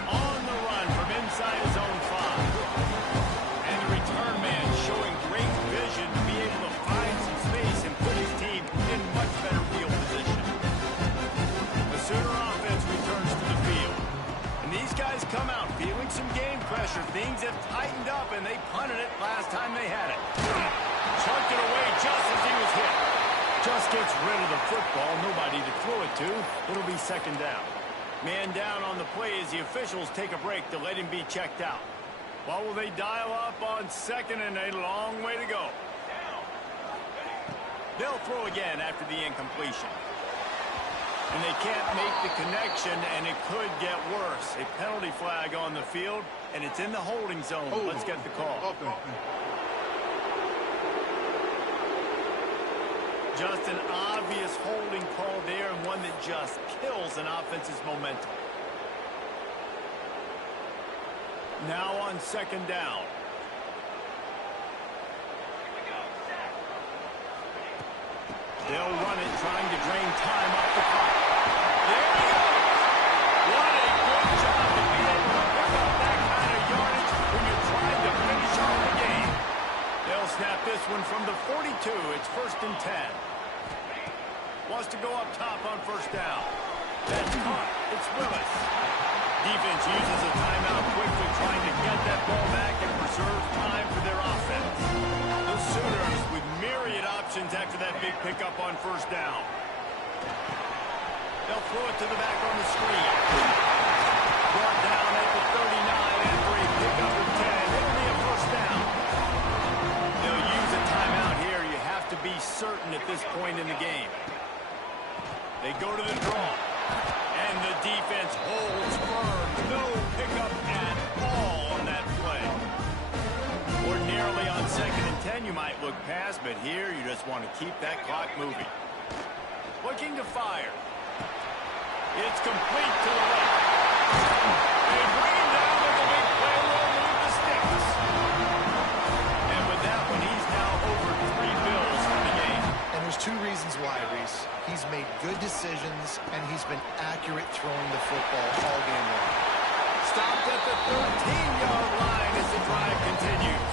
On the run from inside his own 5. And the return man showing great vision to be able to find some space and put his team in much better field position. The Sooner offense returns to the field. And these guys come out feeling some game pressure. Things have tightened up, and they punted it last time they had it. Chucked it away just as he was hit. Just gets rid of the football. Nobody to throw it to. It'll be 2nd down. Man down on the play as the officials take a break to let him be checked out. What will they dial up on 2nd and a long way to go? They'll throw again after the incompletion. And they can't make the connection, and it could get worse. A penalty flag on the field, and it's in the holding zone. Let's get the call. Just an obvious holding call there, and one that just kills an offense's momentum. Now on 2nd down. They'll run it, trying to drain time off the clock. There he goes! What a good job to be able to pick up that kind of yardage when you're trying to finish off the game. They'll snap this one from the 42. It's 1st and 10. Wants to go up top on 1st down. That's caught. It's Willis. Defense uses a timeout quickly, trying to get that ball back and preserve time for their offense. The Sooners with myriad options after that big pickup on 1st down. They'll throw it to the back on the screen. Brought down at the 39 after a pickup of 10. pretty certain at this point in the game. They go to the draw. And the defense holds firm. No pickup at all on that play. Ordinarily on 2nd and 10, you might look past, but here you just want to keep that clock moving. Looking to fire. It's complete to the left. They bring him down with the big play. Will move the sticks. And with that one, he's now over 3 bills for the game. And there's 2 reasons why, Reese. He's made good decisions, and he's been accurate throwing the football all game long. Stopped at the 13-yard line as the drive continues.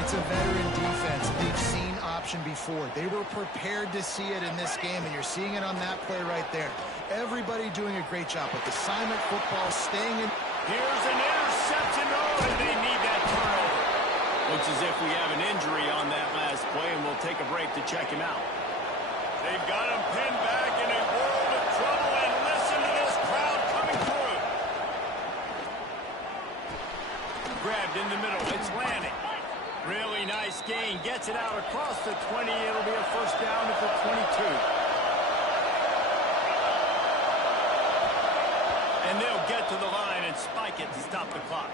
It's a veteran defense. They've seen option before. They were prepared to see it in this game, and you're seeing it on that play right there. Everybody doing a great job with assignment football, staying in. Here's an interception. Oh, and they need that turnover. Looks as if we have an injury on that last play, and we'll take a break to check him out. They've got him pinned back in a world of trouble, and listen to this crowd coming through. Grabbed in the middle. It's landing. Really nice gain. Gets it out across the 20. It'll be a first down at the 22. And they'll get to the line and spike it to stop the clock.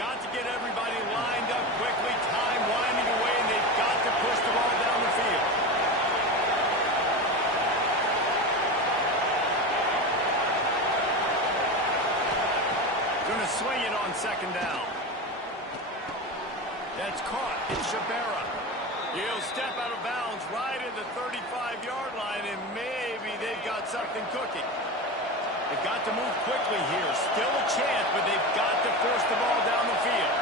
Got to get everybody lined up quickly. Time winding away, and they've got to push the ball down the field. Going to swing it on 2nd down. That's caught. It's Shabera. He'll step out of bounds right at the 35-yard line, and maybe they've got something cooking. They've got to move quickly here. Still a chance, but they've got to force the ball down the field.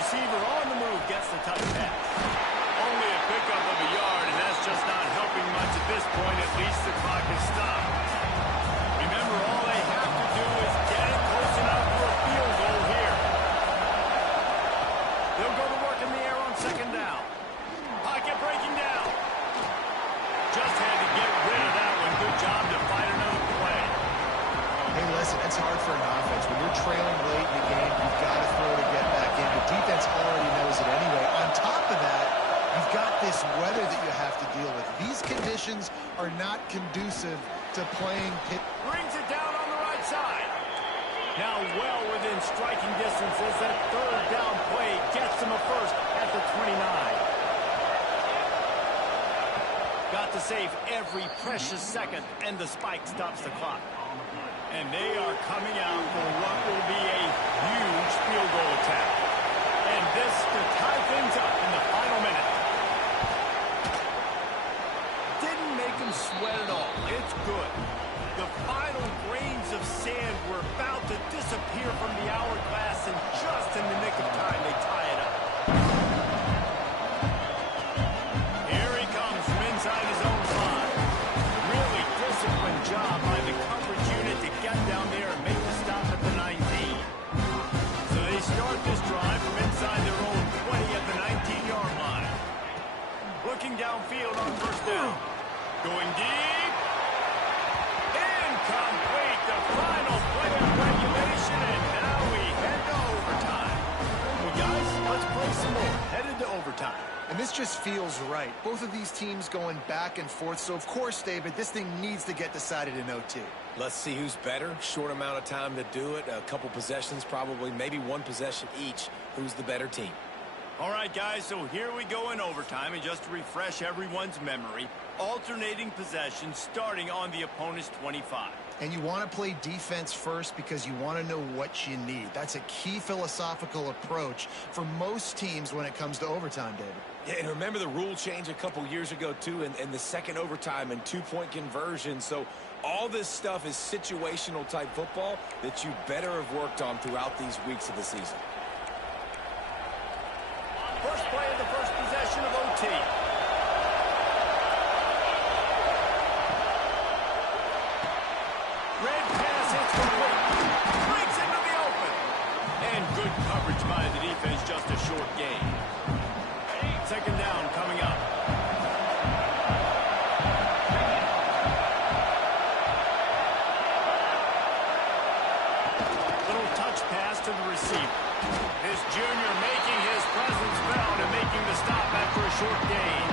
Receiver on the move gets the touch pass. Only a pickup of a yard, and that's just not helping much at this point. At least the clock is stopped. Remember, all they have to do is get it close enough for a field goal here. They'll go to work in the air on 2nd down. Pocket breaking down. Just had to get rid of that one. Good job to fight another play. Hey, listen, it's hard for an offense. When you're trailing late in the game, you've got to throw to get back in. The defense already knows it anyway. On top of that, you've got this weather that you have to deal with. These conditions are not conducive to playing pit. Brings it down on the right side. Now well within striking distance as that 3rd down play gets them a first at the 29. Got to save every precious second, and the spike stops the clock. And they are coming out for what will be a huge field goal attack. And this to tie things up in the final minute. Didn't make them sweat at all. It's good. The final grains of sand were about to disappear from the hourglass, and just in the nick of time, they tie it up. Here he comes from inside his own 5. Really disciplined job by the coverage unit to get down there and make the stop at the 19. So they start this drive from inside their own 20 at the 19-yard line. Looking downfield on 1st down. Going deep. Incomplete. The final play of regulation, and now we head to overtime. Well, guys, let's play some more. Headed to overtime. And this just feels right. Both of these teams going back and forth. So, of course, David, this thing needs to get decided in OT. Let's see who's better. Short amount of time to do it. A couple possessions, probably, maybe 1 possession each. Who's the better team? All right, guys, so here we go in overtime, and just to refresh everyone's memory, alternating possessions starting on the opponent's 25. And you want to play defense first because you want to know what you need. That's a key philosophical approach for most teams when it comes to overtime, David. Yeah, and remember the rule change a couple years ago, too, in the second overtime and 2-point conversion. So all this stuff is situational type football that you better have worked on throughout these weeks of the season. First play of the first possession of OT. Red pass hits complete. Breaks into the open. And good coverage by the defense, just a short gain. 2nd down coming up. Little touch pass to the receiver. short gain.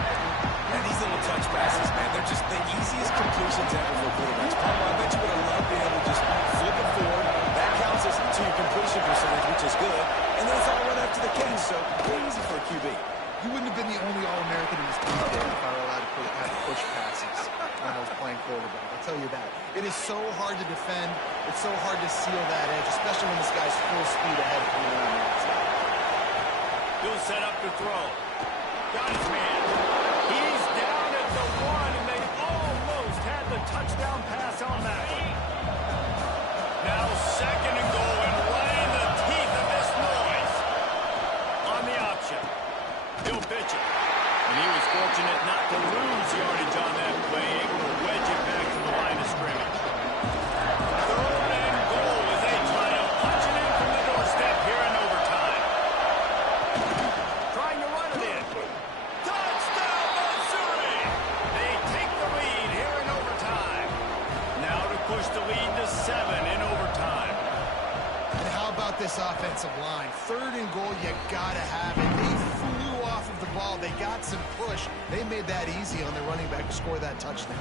And these little touch passes, man, they're just the easiest completions ever for quarterbacks. Pablo, I bet you would have loved being able to just flip it forward. That counts as to your completion percentage, which is good. And then it's all run up to the cage, so pretty easy for a QB. You wouldn't have been the only All-American in this team today if I were allowed to have push passes when I was playing quarterback. I'll tell you that. It is so hard to defend. It's so hard to seal that edge, especially when this guy's full speed ahead coming around the outside. He'll set up to throw. Got his man. He's down at the 1, and they almost had the touchdown pass on that one. Now 2nd and goal, and right in the teeth of this noise. On the option. He'll pitch it. And he was fortunate not to lose yardage on that play, able to wedge it back to the line of scrimmage. 3rd and goal as they try to punch it in from the doorstep here in overtime. Trying to run it in. Touchdown, Mizzouri! They take the lead here in overtime. Now to push the lead to 7 in overtime. And how about this offensive line? 3rd and goal, you gotta have it. They flew off of the ball. They got some push. They made that easy on their running back to score that touchdown.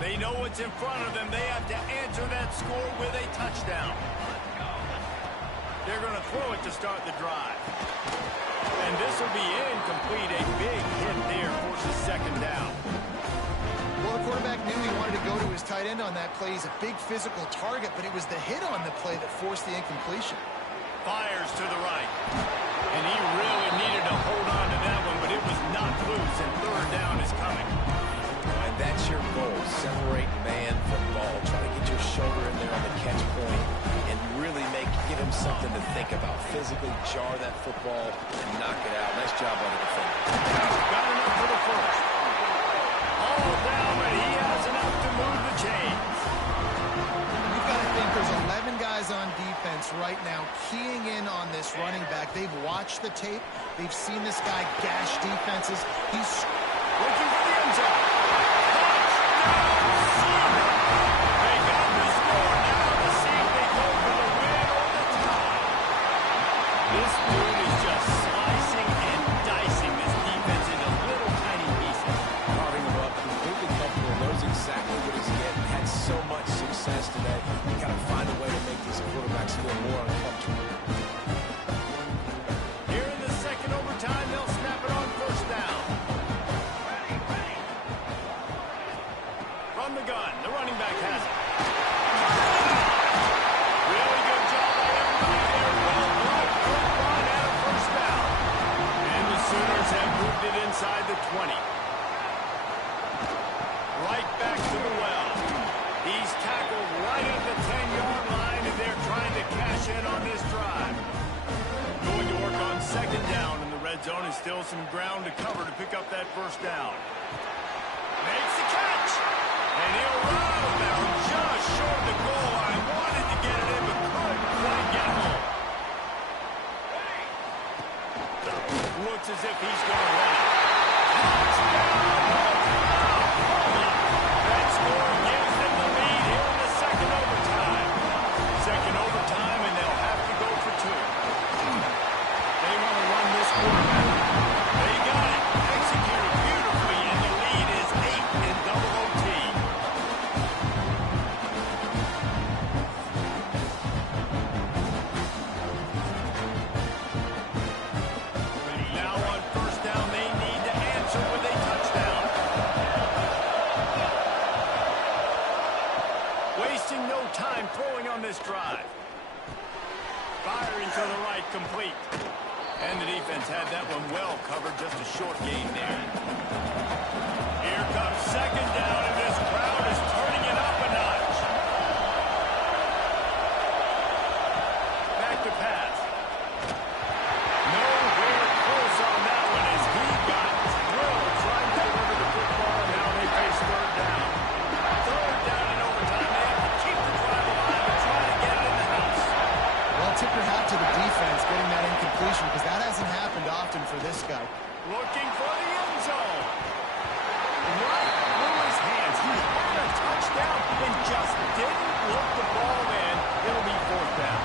They know what's in front of them. They have to answer that score with a touchdown. They're going to throw it to start the drive. And this will be incomplete. A big hit there forces 2nd down. Well, the quarterback knew he wanted to go to his tight end on that play. He's a big physical target, but it was the hit on the play that forced the incompletion. Fires to the right. And he really needed to hold on to that one, but it was not loose, and 3rd down is coming. And that's your goal. Separate man from ball. Try to get your shoulder in there on the catch point and really give him something to think about. Physically jar that football and knock it out. Nice job on the defender. Got enough for the 1st. All down, but he has enough to move the chains. You've got to think there's 11 guys on defense right now keying in on this running back. They've watched the tape. They've seen this guy gash defenses. He's looking for the end zone. They got the score. Now to see if they go for the win or the tie. This dude is just slicing and dicing this defense into little tiny pieces. Carving him up, completely comfortable, knows exactly what he's getting. Had so much success today. You got to find a way to make these quarterbacks feel more uncomfortable. Here in the 2nd overtime, they'll snap it on 1st down. From the gun, the running back has it. Really good job by everybody there. Well blocked, good run, and a 1st down. And the Sooners have moved it inside the 20. Right back to the well. He's tackled right at the 10-yard line, and they're trying to cash in on this drive. Going to work on 2nd down, and the red zone is still some ground to cover to pick up that 1st down. Makes the catch. And he'll run about just short of the goal line. Wanted to get it in, but couldn't quite get home. Looks as if he's going to run it. That score gives them the lead here in the 2nd overtime. 2nd overtime, and they'll have to go for 2. They want to run this quarterback. They got it. Executed beautifully, and the lead is 8 in double OT. Now on 1st down, they need to answer with a touchdown. Wasting no time throwing on this drive. Firing to the right, complete. And the defense had that one well covered, just a short gain there. Here comes 2nd down, and this crowd is turning it up a notch. Back to pass. Nowhere close on that one as he got drilled trying to deliver the football. Now they face 3rd down. 3rd down in overtime. They have to keep the drive alive and try to get it in the house. Well, tip your hat to the defense getting that incompletion because that hasn't happened often for this guy. Looking for the end zone. Right through his hands. He and just didn't look the ball in. It'll be fourth down.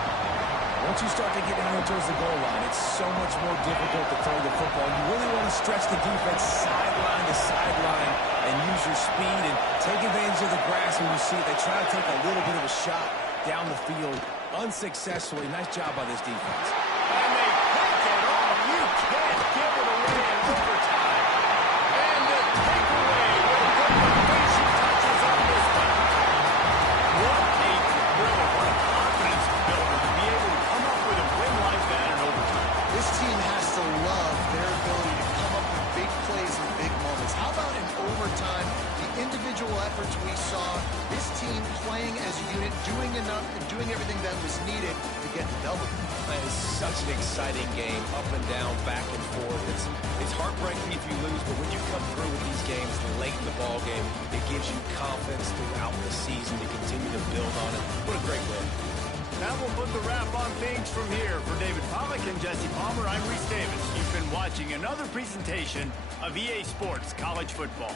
Once you start to get down here towards the goal line, it's so much more difficult to throw the football. You really want to stretch the defense sideline to sideline and use your speed and take advantage of the grass when you see it. They try to take a little bit of a shot down the field unsuccessfully. Nice job by this defense. And they pick it off. You can't give it away in overtime. And the takeaway will put the finishing touches on this one. What a thrill, what a confidence builder to be able to come up with a win like that in overtime. This team has to love their ability to come up with big plays in big moments. How about in overtime, the individual efforts we saw, this team playing as a unit, doing enough and doing everything that was needed to get the W. It's such an exciting game, up and down, back and forth. It's heartbreaking if you lose, but when you come through with these games late in the ball game, it gives you confidence throughout the season to continue to build on it. What a great win. That will put the wrap on things from here. For David Pollack and Jesse Palmer, I'm Reese Davis. You've been watching another presentation of EA Sports College Football.